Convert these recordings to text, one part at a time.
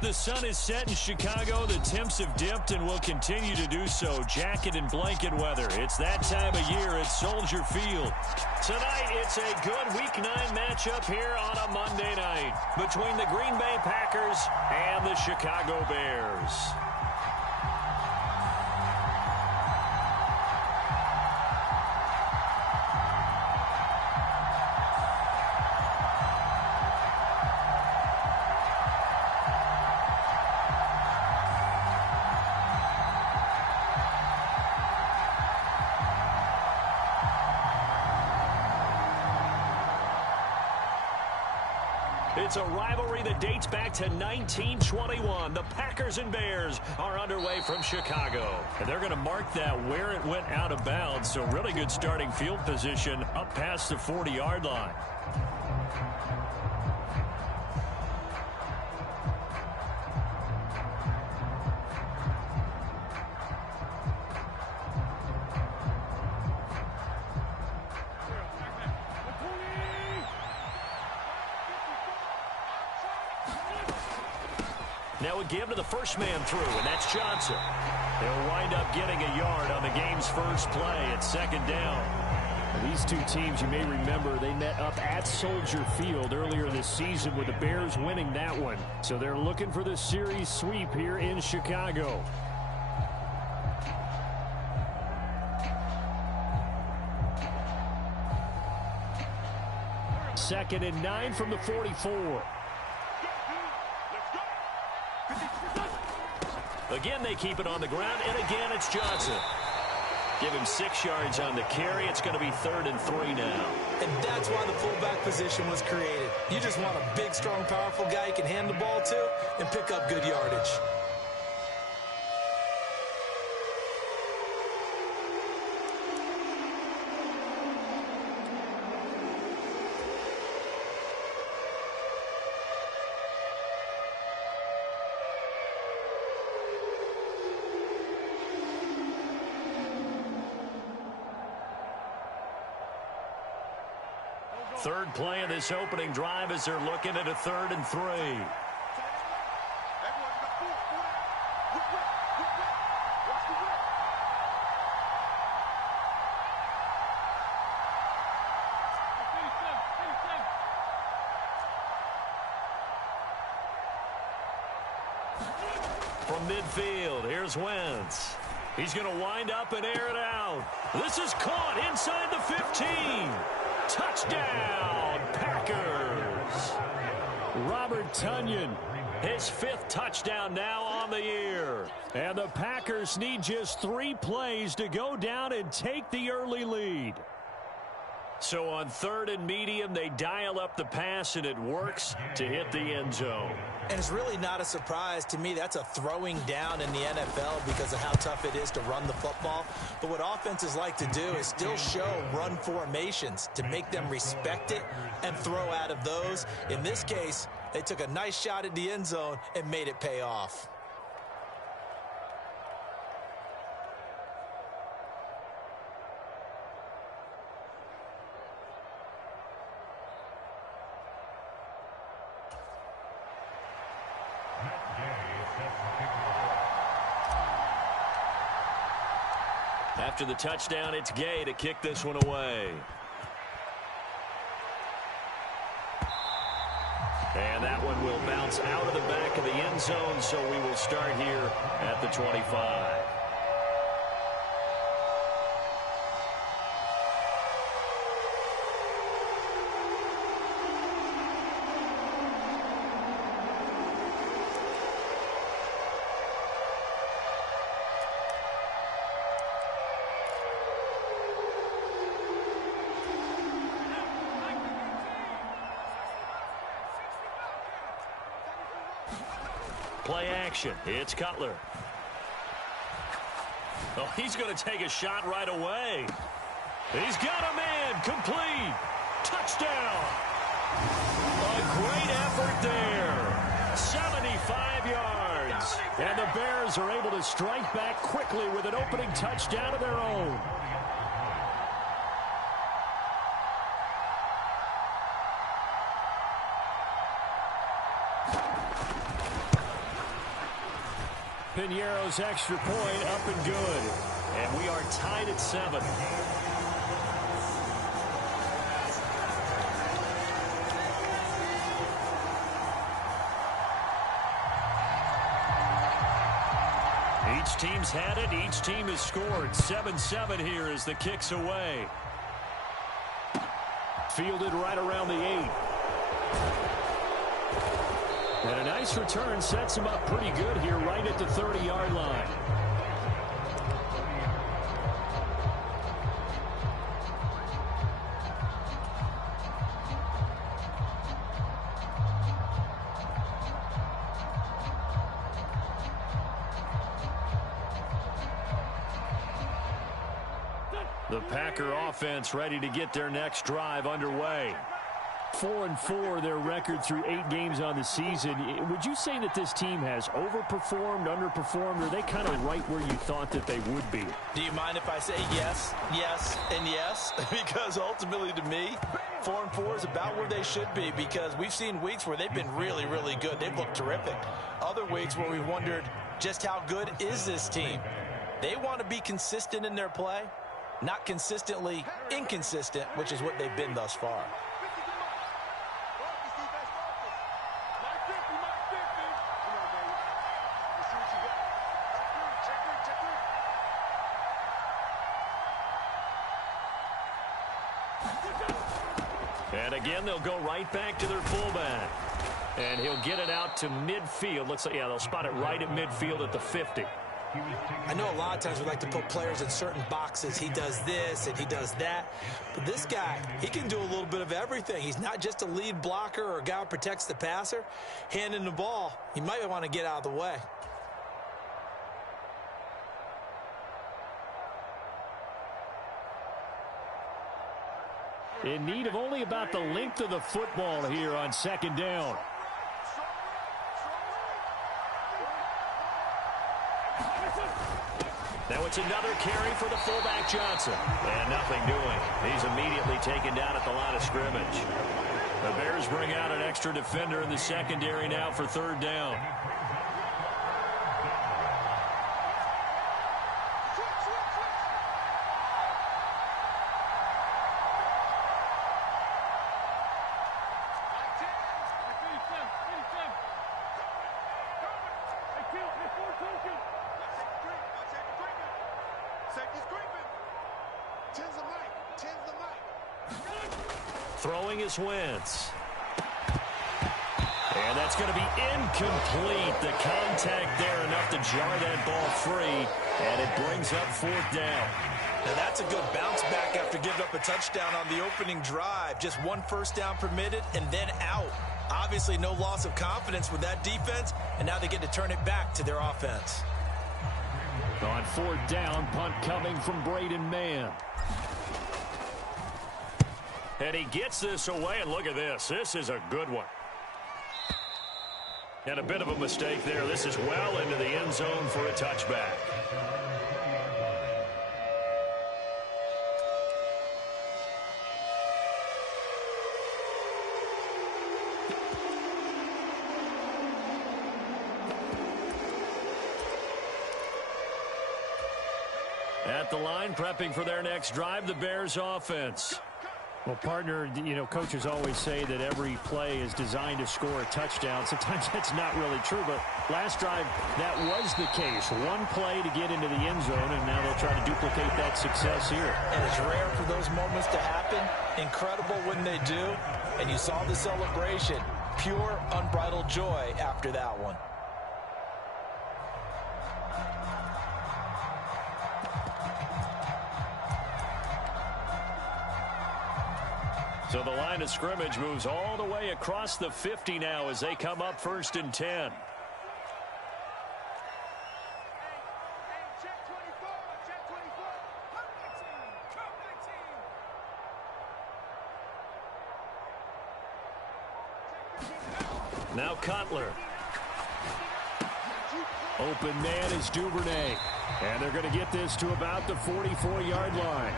The sun is set in Chicago. The temps have dipped and will continue to do so. Jacket and blanket weather. It's that time of year at Soldier Field. Tonight, it's a good Week 9 matchup here on a Monday night between the Green Bay Packers and the Chicago Bears. It's a rivalry that dates back to 1921. The Packers and Bears are underway from Chicago. And they're going to mark that where it went out of bounds. So really good starting field position up past the 40-yard line. Now a give to the first man through, and that's Johnson. They'll wind up getting a yard on the game's first play at second down. These two teams, you may remember, they met up at Soldier Field earlier this season with the Bears winning that one. So they're looking for the series sweep here in Chicago. Second and 9 from the 44. Again, they keep it on the ground, and again, it's Johnson. Give him 6 yards on the carry. It's going to be 3rd and 3 now. And that's why the fullback position was created. You just want a big, strong, powerful guy you can hand the ball to and pick up good yardage. Third play of this opening drive as they're looking at a 3rd and 3. From midfield, here's Wentz. He's going to wind up and air it out. This is caught inside the 15. Touchdown, Packers. Robert Tonyan, his 5th touchdown now on the year. And the Packers need just 3 plays to go down and take the early lead. So on 3rd and medium, they dial up the pass, and it works to hit the end zone. And it's really not a surprise to me. That's a throwing down in the NFL because of how tough it is to run the football. But what offenses like to do is still show run formations to make them respect it and throw out of those. In this case, they took a nice shot at the end zone and made it pay off. After the touchdown, it's Gay to kick this one away. And that one will bounce out of the back of the end zone, so we will start here at the 25. Play action. It's Cutler. Oh, he's going to take a shot right away. He's got a man. Complete. Touchdown. A great effort there. 75 yards. And the Bears are able to strike back quickly with an opening touchdown of their own. Piñeiro's extra point up and good. And we are tied at 7. Each team's had it. Each team has scored. 7-7 here as the kick's away. Fielded right around the 8. And a nice return sets him up pretty good here right at the 30-yard line. The Packer offense ready to get their next drive underway. 4-4 their record through 8 games on the season. Would you say that this team has overperformed, underperformed, or are they kind of right where you thought that they would be? Do you mind if I say yes, yes, and yes? Because ultimately to me, 4-4 is about where they should be, because we've seen weeks where they've been really, really good. They've looked terrific. Other weeks where we wondered just how good is this team. They want to be consistent in their play, not consistently inconsistent, which is what they've been thus far. And again, they'll go right back to their fullback. And he'll get it out to midfield. Looks like, yeah, they'll spot it right at midfield at the 50. I know a lot of times we like to put players in certain boxes. He does this and he does that. But this guy, he can do a little bit of everything. He's not just a lead blocker or a guy who protects the passer. Handing the ball, he might want to get out of the way. In need of only about the length of the football here on 2nd down. Now it's another carry for the fullback Johnson. And nothing doing. He's immediately taken down at the line of scrimmage. The Bears bring out an extra defender in the secondary now for 3rd down. Throwing is Wentz. And that's going to be incomplete. The contact there enough to jar that ball free. And it brings up 4th down. Now that's a good bounce back after giving up a touchdown on the opening drive. Just 1 first down permitted and then out. Obviously no loss of confidence with that defense. And now they get to turn it back to their offense. On 4th down, punt coming from Braden Mann. And he gets this away, and look at this. This is a good one. And a bit of a mistake there. This is well into the end zone for a touchback. At the line, prepping for their next drive, the Bears offense. Well, partner, you know, coaches always say that every play is designed to score a touchdown. Sometimes that's not really true, but last drive, that was the case. 1 play to get into the end zone, and now they'll try to duplicate that success here. And it's rare for those moments to happen. Incredible when they do. And you saw the celebration. Pure, unbridled joy after that one. So the line of scrimmage moves all the way across the 50 now as they come up 1st and 10. Now Cutler. Open man is Duvernay. And they're going to get this to about the 44-yard line.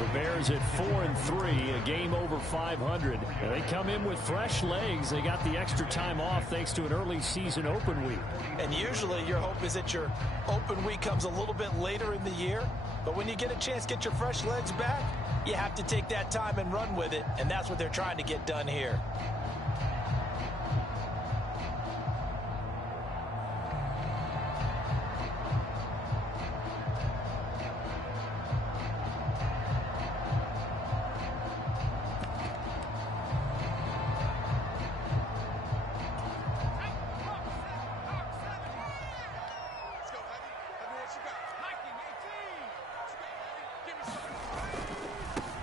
The Bears at 4-3, a game over 500. And they come in with fresh legs. They got the extra time off thanks to an early season open week. And usually your hope is that your open week comes a little bit later in the year. But when you get a chance to get your fresh legs back, you have to take that time and run with it. And that's what they're trying to get done here.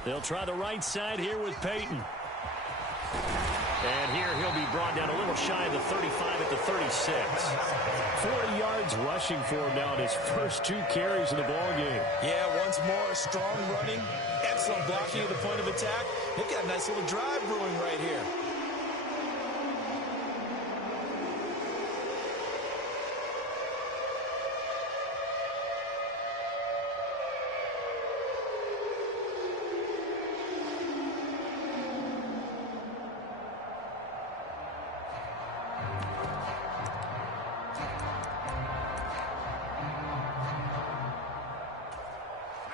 They'll try the right side here with Peyton. And here he'll be brought down a little shy of the 35 at the 36. 40 yards rushing for him now in his first 2 carries of the ballgame. Yeah, once more, strong running, excellent blocking at the point of attack. They've got a nice little drive brewing right here.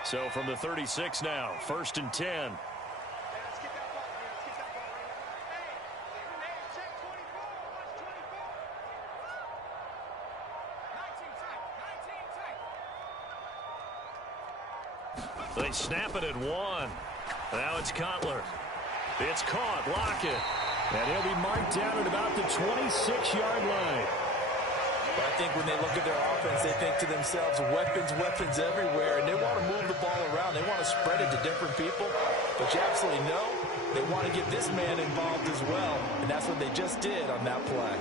So from the 36 now, 1st and 10. They snap it at 1. Now it's Cutler. It's caught. Lockett. And he'll be marked down at about the 26-yard line. But I think when they look at their offense, they think to themselves, weapons, weapons everywhere, and they want to move the ball around. They want to spread it to different people. But you absolutely know they want to get this man involved as well, and that's what they just did on that play.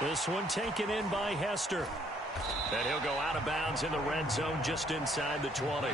This one taken in by Hester. And he'll go out of bounds in the red zone just inside the 20.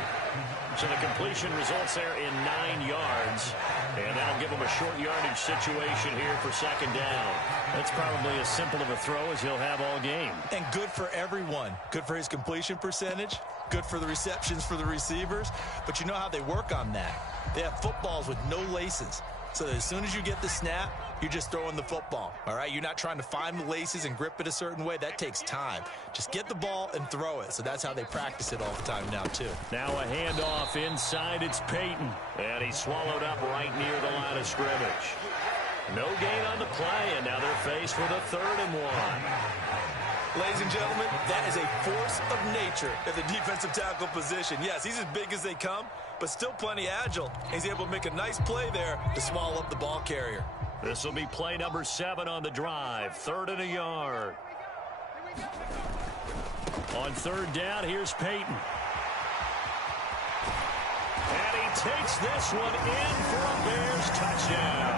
So the completion results there in 9 yards. And that'll give him a short yardage situation here for 2nd down. That's probably as simple of a throw as he'll have all game. And good for everyone. Good for his completion percentage. Good for the receptions for the receivers. But you know how they work on that. They have footballs with no laces. So that as soon as you get the snap, you're just throwing the football, all right? You're not trying to find the laces and grip it a certain way. That takes time. Just get the ball and throw it. So that's how they practice it all the time now, too. Now a handoff inside. It's Peyton. And he's swallowed up right near the line of scrimmage. No gain on the play, and now they're faced with a 3rd and 1. Ladies and gentlemen, that is a force of nature at the defensive tackle position. Yes, he's as big as they come, but still plenty agile. He's able to make a nice play there to swallow up the ball carrier. This will be play number 7 on the drive. 3rd and a yard. On 3rd down, here's Peyton. And he takes this one in for a Bears touchdown.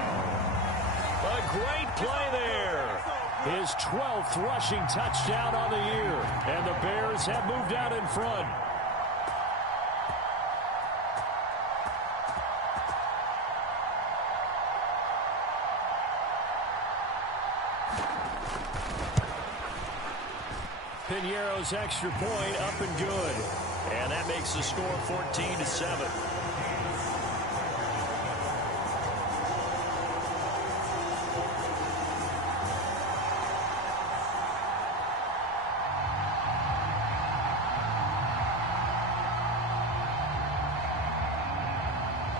A great play there. His 12th rushing touchdown on the year. And the Bears have moved out in front. Piñeiro's extra point up and good. And that makes the score 14-7.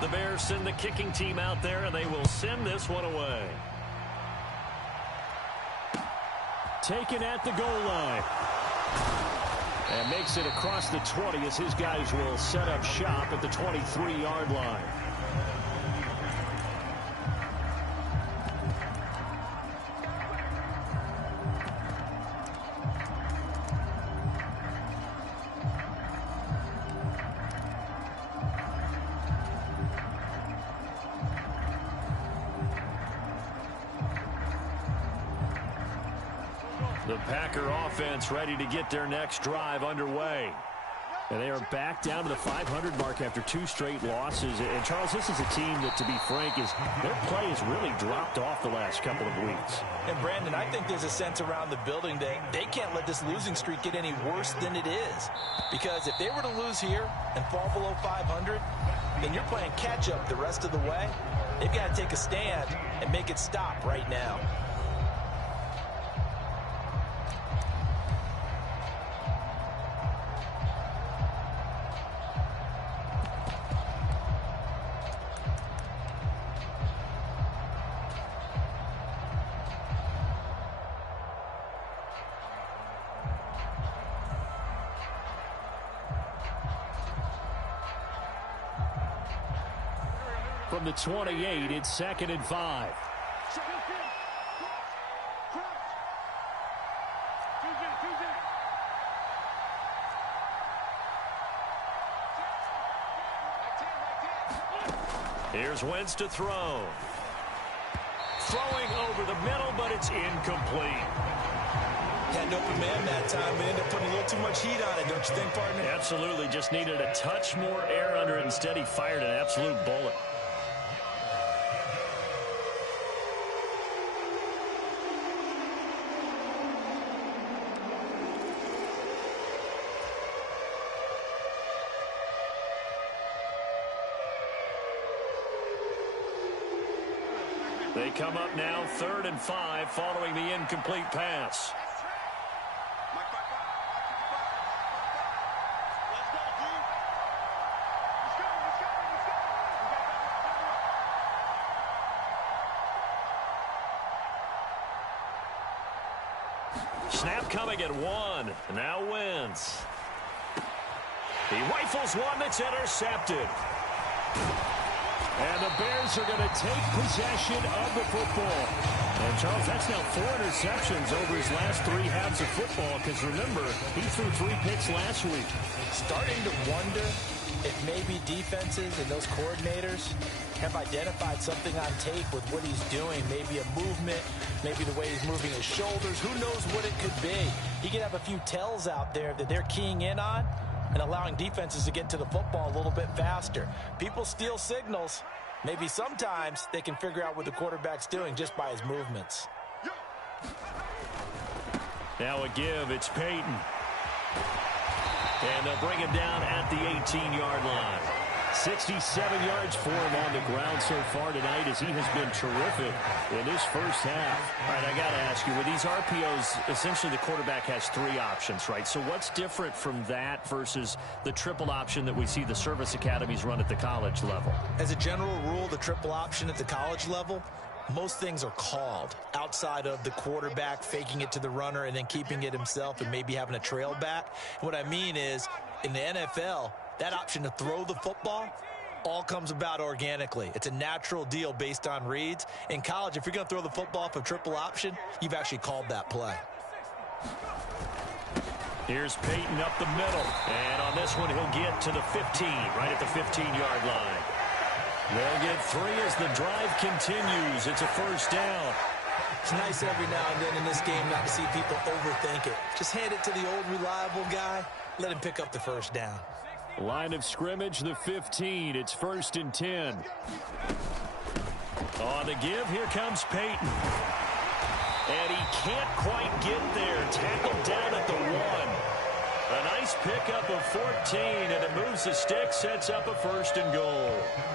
The Bears send the kicking team out there, and they will send this one away. Taken at the goal line. And makes it across the 20 as his guys will set up shop at the 23-yard line. The Packer offense ready to get their next drive underway. And they are back down to the 500 mark after 2 straight losses. And, Charles, this is a team that, to be frank, their play has really dropped off the last couple of weeks. And, Brandon, I think there's a sense around the building that they can't let this losing streak get any worse than it is. Because if they were to lose here and fall below 500, then you're playing catch-up the rest of the way. They've got to take a stand and make it stop right now. From the 28, it's 2nd and 5. Here's Wentz to throw. Throwing over the middle, but it's incomplete. Had an open man that time, but ended up putting a little too much heat on it, don't you think, partner? Absolutely. Just needed a touch more air under it. Instead, he fired an absolute bullet. They come up now 3rd and 5 following the incomplete pass. Snap coming at 1. Now Wentz. He rifles one that's intercepted. And the Bears are going to take possession of the football. And, Charles, that's now 4 interceptions over his last 3 halves of football. Because, remember, he threw 3 picks last week. Starting to wonder if maybe defenses and those coordinators have identified something on tape with what he's doing. Maybe a movement, maybe the way he's moving his shoulders. Who knows what it could be? He could have a few tells out there that they're keying in on and allowing defenses to get to the football a little bit faster. People steal signals. Maybe sometimes they can figure out what the quarterback's doing just by his movements. Now a give, it's Peyton. And they'll bring him down at the 18-yard line. 67 yards for him on the ground so far tonight as he has been terrific in this first half. All right, I got to ask you, with these RPOs, essentially the quarterback has 3 options, right? So what's different from that versus the triple option that we see the service academies run at the college level? As a general rule, the triple option at the college level, most things are called outside of the quarterback faking it to the runner and then keeping it himself and maybe having a trail back. And what I mean is, in the NFL, that option to throw the football all comes about organically. It's a natural deal based on reads. In college, if you're going to throw the football for triple option, you've actually called that play. Here's Peyton up the middle. And on this one, he'll get to the 15, right at the 15-yard line. They'll get 3 as the drive continues. It's a first down. It's nice every now and then in this game not to see people overthink it. Just hand it to the old reliable guy. Let him pick up the first down. Line of scrimmage, the 15. It's 1st and 10. On the give, here comes Peyton. And he can't quite get there. Tackled down at the 1. A nice pickup of 14, and it moves the stick, sets up a 1st and goal.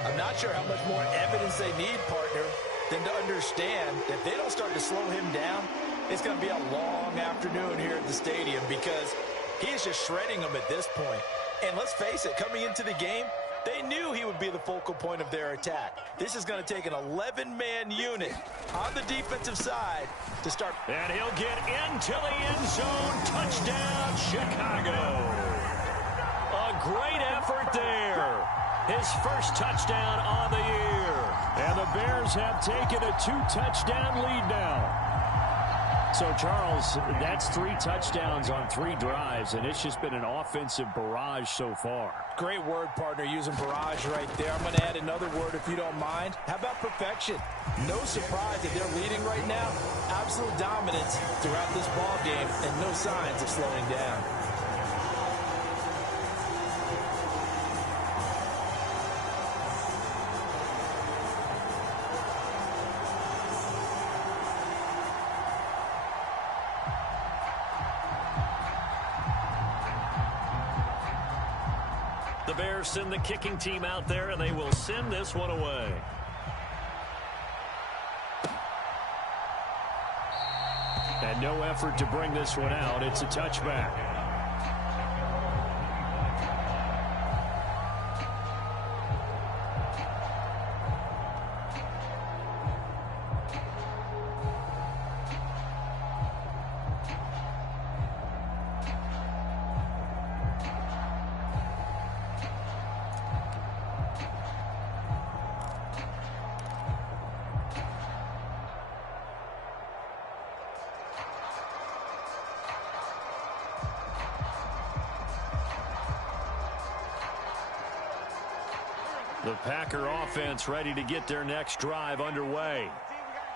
I'm not sure how much more evidence they need, partner, than to understand that if they don't start to slow him down, it's going to be a long afternoon here at the stadium because he is just shredding them at this point. And let's face it, coming into the game, they knew he would be the focal point of their attack. This is going to take an 11-man unit on the defensive side to start. And he'll get into the end zone. Touchdown, Chicago. A great effort there. His first touchdown on the year. And the Bears have taken a 2-touchdown lead now. So, Charles, that's 3 touchdowns on 3 drives, and it's just been an offensive barrage so far. Great word, partner, using barrage right there. I'm going to add another word if you don't mind. How about perfection? No surprise that they're leading right now. Absolute dominance throughout this ball game and no signs of slowing down. The Bears send the kicking team out there, and they will send this one away. And no effort to bring this one out. It's a touchback. The Packer offense ready to get their next drive underway.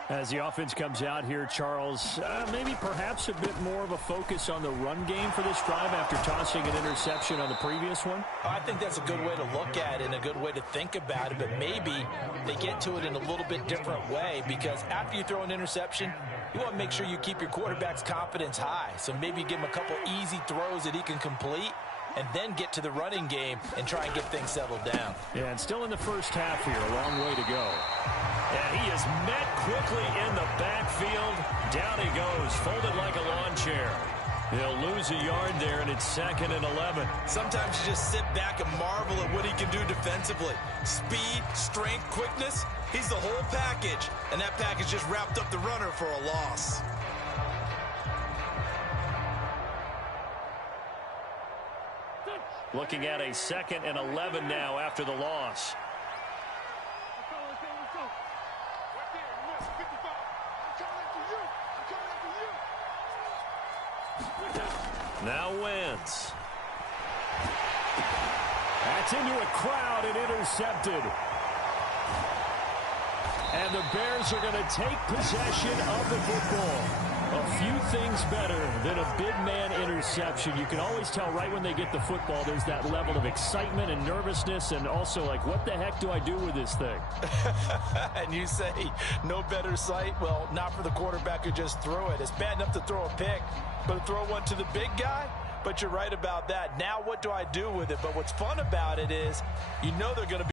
As the offense comes out here, Charles, maybe perhaps a bit more of a focus on the run game for this drive after tossing an interception on the previous one? I think that's a good way to look at it and a good way to think about it, but maybe they get to it in a little bit different way, because after you throw an interception, you want to make sure you keep your quarterback's confidence high. So maybe give him a couple easy throws that he can complete, and then get to the running game and try and get things settled down. Yeah, and still in the first half here, a long way to go. And he is met quickly in the backfield. Down he goes, folded like a lawn chair. He'll lose a yard there, and it's 2nd and 11. Sometimes you just sit back and marvel at what he can do defensively. Speed, strength, quickness, he's the whole package. And that package just wrapped up the runner for a loss. Looking at a 2nd and 11 now after the loss. Now Wentz. That's into a crowd and intercepted. And the Bears are going to take possession of the football. A few things better than a big man interception. You can always tell right when they get the football, there's that level of excitement and nervousness, and also like, what the heck do I do with this thing? And you say, no better sight? Well, not for the quarterback who just threw it. It's bad enough to throw a pick, but to throw one to the big guy? But you're right about that. Now what do I do with it? But what's fun about it is, you know they're going to be